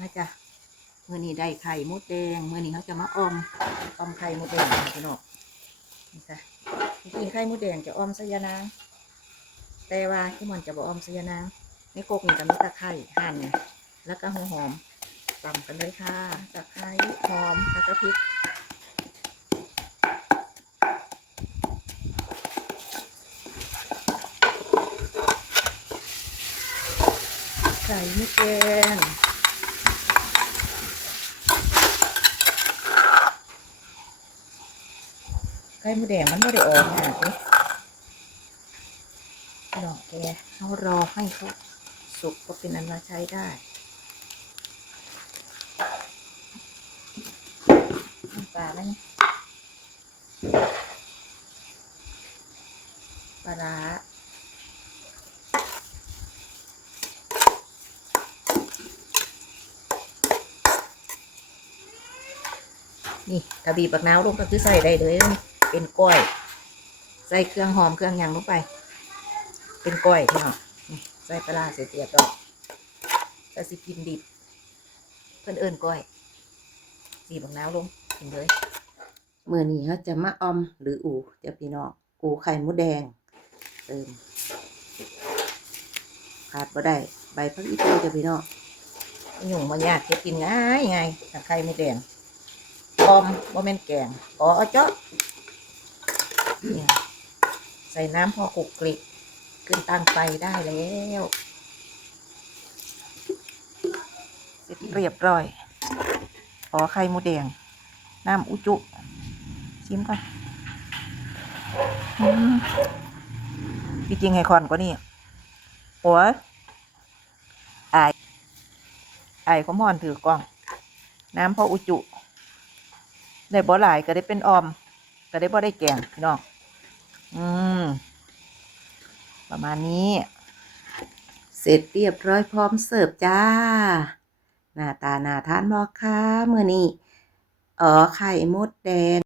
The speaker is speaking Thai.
มาจ้ะเมื่อนี้ได้ไข่มดแดงเมื่อนี้เขาจะมาออมออมไข่มดแดงพี่น้องนี่จ้ะจริงไข่มดแดงจะออมสยานางแต่ว่าที่มันจะบอกออมสยานางในโกกนี่จะมีตะไคร่หั่นแล้วก็หัวหอมตำกันเลยค่ะตะไคร้หอมแล้วก็พริกใส่มะแกง ไข่มดแดงมันไม่ได้ออกหนาเลยดอกแกเขารอให้เขาสุกก็เป็นอันว่าใช้ได้ปลาไหมปลาร้านี่กระบีบักน้าวลงก็คือใส่ได้เลย เป็นก้อย ใส่เครื่องหอมเครื่องหยังลงไป เป็นก้อยพี่น้องนี่ใส่ปลาร้าเสียเตียบดอกแต่สิกินดิบ เพิ่นเอิญก้อยบีบักนาวลงกินเลยมือนี้เขาจะมาออมหรืออูจะพี่น้องอูไข่มดแดงเติมขาดบ่ได้ใบพักอีตูจะพี่น้องหยุ่งมายากจะกินง่ายง่ายถ้าไข่มดแดงออมบ่แม่นแกงขอเอาเจาะ เนี่ยใส่น้ำพอคลุกคลิกขึ้นตั้งไฟได้แล้วเสร็จเรียบร้อย ขอไข่หมูแดง น้ำอุจุ ชิมก่อนอพี่จริงให้คอนกว่านี่หัวอายอายขมอนถือกล้อง น้ำพออุจุ ได้บ่หลายก็ได้เป็นออม ก็ได้บ่ได้แกงพี่น้องอืม ประมาณนี้ เสร็จเรียบร้อยพร้อมเสิร์ฟจ้า หน้าตาหน้าทานบอกค่ะเมื่อนี้อ๋อไข่มดแดง